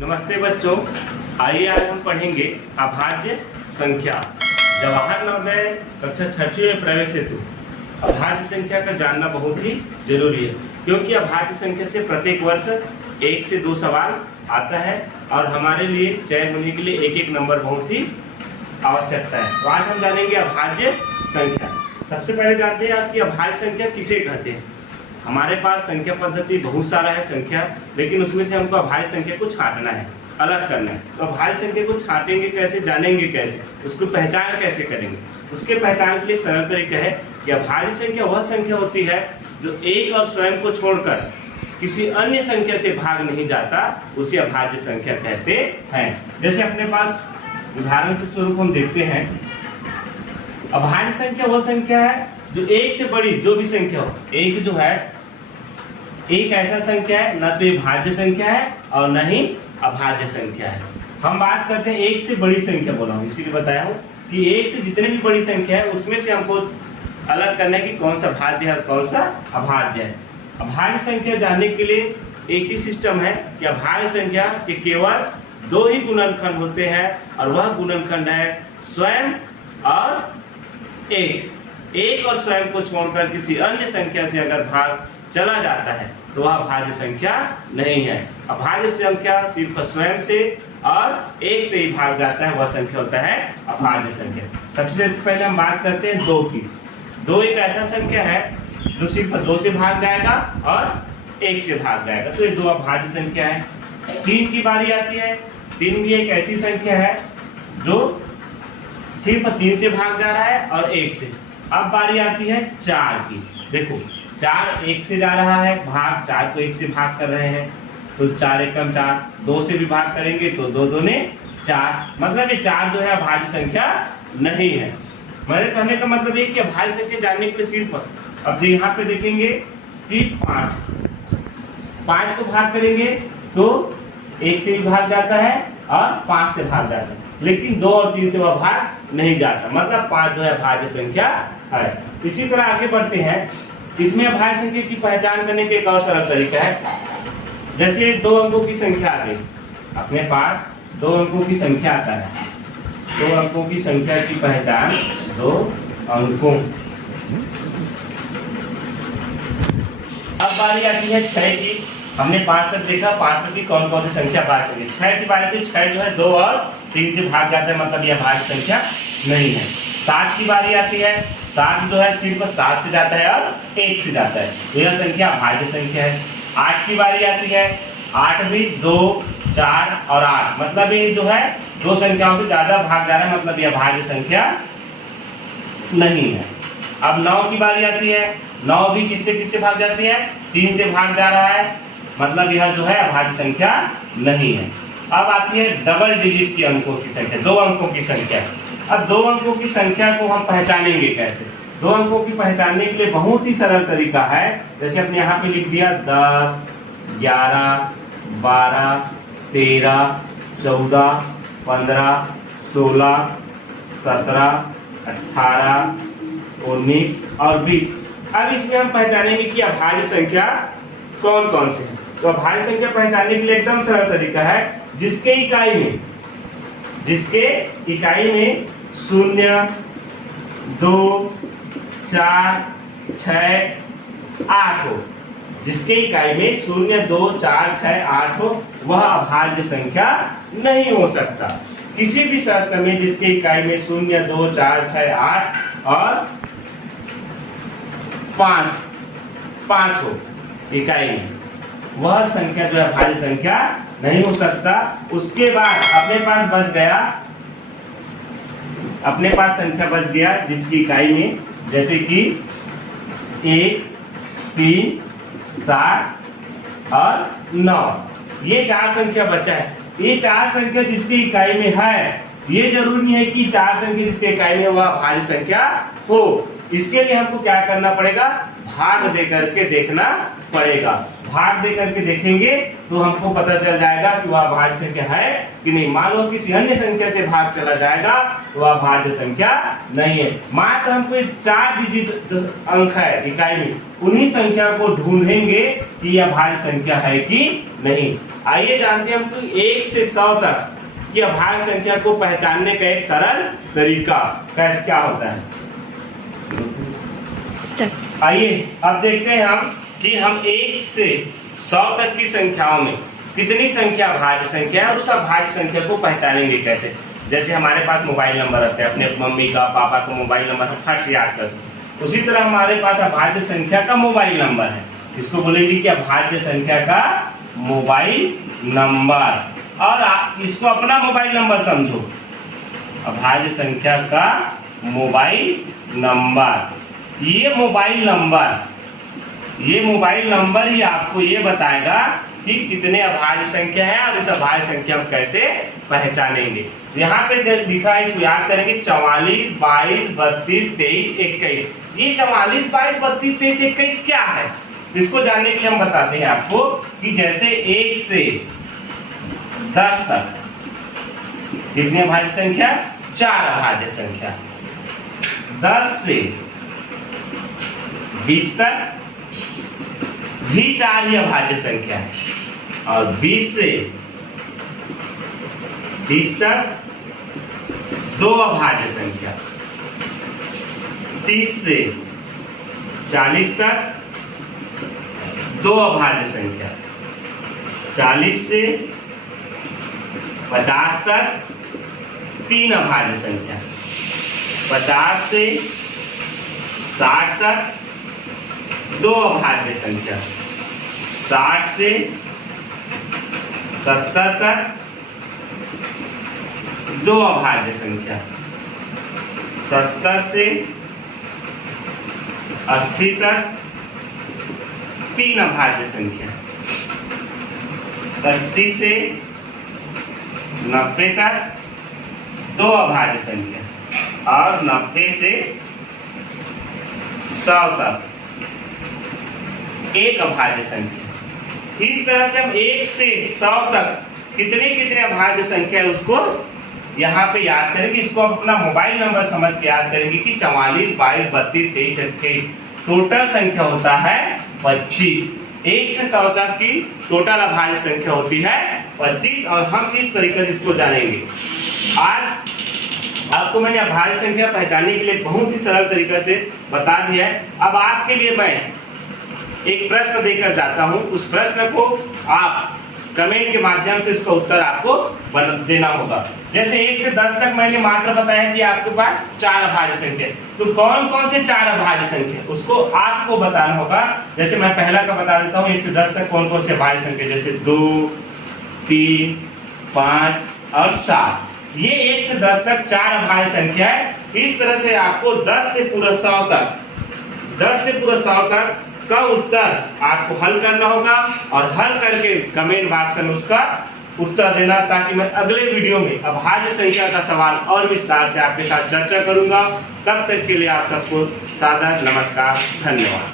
नमस्ते बच्चों, आइए आज हम पढ़ेंगे अभाज्य संख्या। जवाहर नवोदय कक्षा छठी में प्रवेश हेतु अभाज्य संख्या का जानना बहुत ही जरूरी है, क्योंकि अभाज्य संख्या से प्रत्येक वर्ष 1 से 2 सवाल आता है और हमारे लिए चयन होने के लिए एक एक नंबर बहुत ही आवश्यकता है। तो आज हम जानेंगे अभाज्य संख्या। सबसे पहले जानते हैं आपकी अभाज्य संख्या किसे कहते हैं। हमारे पास संख्या पद्धति बहुत सारा है संख्या, लेकिन उसमें से हमको अभाज्य संख्या को छांटना है, अलग करना है। तो अभाज्य संख्या को छांटेंगे कैसे, जानेंगे कैसे, उसको पहचान कैसे करेंगे। उसके पहचान के लिए सरल तरीका है कि अभाज्य संख्या वह संख्या होती है जो एक और स्वयं को छोड़कर किसी अन्य संख्या से भाग नहीं जाता, उसे अभाज्य संख्या कहते हैं। जैसे अपने पास उदाहरण के स्वरूप हम देखते हैं, अभाज्य संख्या वह संख्या है जो एक से बड़ी जो भी संख्या हो। एक जो है एक ऐसा संख्या है, न तो ये भाज्य संख्या है और न ही अभाज्य संख्या है। हम बात करते हैं एक से बड़ी संख्या, बोला हूँ इसीलिए बताया हूँ कि एक से जितने भी बड़ी संख्या है उसमें से हमको अलग करना है कि कौन सा भाज्य है और कौन सा अभाज्य है। अभाज्य संख्या जानने के लिए एक ही सिस्टम है कि अभाज्य संख्या के केवल 2 ही गुणनखंड होते हैं, और वह गुणनखंड है स्वयं और एक और स्वयं को छोड़कर किसी अन्य संख्या से अगर भाग चला जाता है तो वह अभाज्य संख्या नहीं है। अभाज्य संख्या सिर्फ स्वयं से और एक से ही भाग जाता है, वह संख्या होता है अभाज्य संख्या। सबसे पहले हम बात करते हैं 2 की। 2 एक ऐसा संख्या है जो सिर्फ 2 से भाग जाएगा और 1 से भाग जाएगा, तो ये 2 अभाज्य संख्या है। 3 की बारी आती है। 3 भी एक ऐसी संख्या है जो सिर्फ 3 से भाग जा रहा है और 1 से। अब बारी आती है 4 की। देखो 4 1 से जा रहा है भाग, 4 को 1 से भाग कर रहे हैं, तो 4 एकम 4, 2 से भी भाग करेंगे तो 2 दूने 4, मतलब ये 4 जो है अभाज्य संख्या नहीं है। मेरे कहने का मतलब ये कि अभाज्य संख्या जानने के लिए सिर्फ अब यहाँ पे देखेंगे कि 5 को भाग करेंगे तो 1 से भी भाग जाता है और 5 से भाग जाता है, लेकिन 2 और 3 से वह भाग नहीं जाता, मतलब 5 जो है अभाज्य संख्या है। इसी तरह आगे बढ़ते हैं। इसमें अभाज्य संख्या की पहचान करने का एक और सरल तरीका है। जैसे 2 अंकों की संख्या आ गई, अपने पास 2 अंकों की संख्या आता है। 2 अंकों की संख्या की पहचान 2 अंकों। अब बारी आती है 6 की। हमने 5 तक देखा, 5 तक की कौन कौन सी संख्या पा सके। 6 की बारी थी, 6 जो है 2 और 3 से भाग जाता है, मतलब यह अभाज्य संख्या नहीं है। 7 की बारी आती है। 7 जो है सिर्फ 7 से जाता है और 1 से जाता है, यह संख्या अभाज्य संख्या है। 8 की बारी आती है। 8 भी 2, 4 और 8, मतलब ये जो है 2 संख्याओं से ज्यादा भाग जा रहा है, मतलब यह अभाज्य संख्या नहीं है। अब 9 की बारी आती है। 9 भी किससे भाग जाती है, 3 से भाग जा रहा है, मतलब यह जो है अभाज्य संख्या नहीं है। अब आती है डबल डिजिट की अंकों की संख्या, 2 अंकों की संख्या। अब 2 अंकों की संख्या को हम पहचानेंगे कैसे। 2 अंकों की पहचानने के लिए बहुत ही सरल तरीका है। जैसे अपने यहाँ पे लिख दिया 10, 11, 12, 13, 14, 15, 16, 17, 18, 19 और 20। अब इसमें हम पहचानेंगे कि अभाज्य संख्या कौन कौन से हैं। तो अभाज्य संख्या पहचानने के लिए एकदम सरल तरीका है, जिसके इकाई में 0, 2, 4, 6, 8 हो, जिसके इकाई में 0, 2, 4, 6, 8 हो, वह अभाज्य संख्या नहीं हो सकता। किसी भी शर्त में जिसके इकाई में 0, 2, 4, 6, 8 और 5 हो इकाई में, वह संख्या जो है अभाज्य संख्या नहीं हो सकता। उसके बाद अपने पास संख्या बच गया जिसकी इकाई में, जैसे कि 1, 3, 7 और 9, ये 4 संख्या बचा है। ये 4 संख्या जिसकी इकाई में है, ये जरूरी नहीं है कि 4 संख्या जिसके इकाई में वह अभाज्य संख्या हो। इसके लिए हमको क्या करना पड़ेगा, भाग दे करके देखना पड़ेगा। भाग दे करके देखेंगे तो हमको पता चल जाएगा कि वह भाज्य संख्या है कि नहीं। मान लो किसी अन्य संख्या से भाग चला जाएगा तो वह भाज्य संख्या नहीं है। मात्र हमको 4 डिजिट अंक है इकाई में, उन्हीं संख्या को ढूंढेंगे कि यह भाज्य संख्या है कि नहीं। आइए जानते हैं हमको 1 से 100 तक की अभाज्य संख्या को पहचानने का एक सरल तरीका कैसे क्या होता है। आइए अब देखते हैं हम कि हम 1 से 100 तक की संख्याओं में कितनी संख्या भाज्य संख्या है और उस अभाज्य संख्या को पहचानेंगे कैसे। जैसे हमारे पास मोबाइल नंबर रहते हैं, अपने मम्मी का पापा का मोबाइल नंबर हम फट से याद कर सकते, उसी तरह हमारे पास अभाज्य संख्या का मोबाइल नंबर है। इसको बोलेंगे कि अभाज्य संख्या का मोबाइल नंबर, और आप इसको अपना मोबाइल नंबर समझो। अभाज्य संख्या का मोबाइल नंबर, ये मोबाइल नंबर ही आपको ये बताएगा कि कितने अभाज्य संख्या है और इस अभाज्य संख्या को कैसे पहचानेंगे। यहाँ पे लिखा है, इसको याद करेंगे 44, 22, 32, 23, 21। ये 44, 22, 32, 23, 21 क्या है, इसको जानने के लिए हम बताते हैं आपको कि जैसे 1 से 10 तक कितनी अभाज्य संख्या, 4 अभाज्य संख्या। 10 से 20 तक भी 4 ही अभाज्य संख्या है, और 20 से 30 तक 2 अभाज्य संख्या। 30 से 40 तक 2 अभाज्य संख्या। 40 से 50 तक 3 अभाज्य संख्या। 50 से 60 तक 2 अभाज्य संख्या। 60 से 70 तक 2 अभाज्य संख्या। 70 से 80 तक 3 अभाज्य संख्या। 80 से 90 तक 2 अभाज्य संख्या, और 90 से 100 तक 1 अभाज्य संख्या। इस तरह से हम 1 से 100 तक कितने कितने अभाज्य संख्या है उसको यहाँ पे याद करेंगे। इसको अपना मोबाइल नंबर समझ के याद करेंगे कि 44, 22, 32, 23, 21 टोटल संख्या होता है 25। 1 से 100 तक की टोटल अभाज्य संख्या होती है 25, और हम इस तरीके से इसको जानेंगे। आज आपको मैंने अभाज्य संख्या पहचानने के लिए बहुत ही सरल तरीके से बता दिया है। अब आपके लिए मैं एक प्रश्न देकर जाता हूं, उस प्रश्न को आप कमेंट के माध्यम से इसका उत्तर आपको देना होगा। जैसे 1 से 10 तक मैंने मात्र बताया कि आपके पास 4 अभाज्य संख्या, तो कौन कौन से 4 अभाज्य संख्या उसको आपको बताना होगा। जैसे मैं पहला का बता देता हूँ, 1 से 10 तक कौन कौन से अभाज्य संख्या, जैसे 2, 3, 5 और 7। ये 1 से 10 तक 4 अभाज्य संख्या है। इस तरह से आपको 10 से पूरा 100 तक का उत्तर आपको हल करना होगा, और हल करके कमेंट बॉक्स में उसका उत्तर देना, ताकि मैं अगले वीडियो में अभाज्य संख्या का सवाल और विस्तार से आपके साथ चर्चा करूंगा। तब तक के लिए आप सबको सादर नमस्कार, धन्यवाद।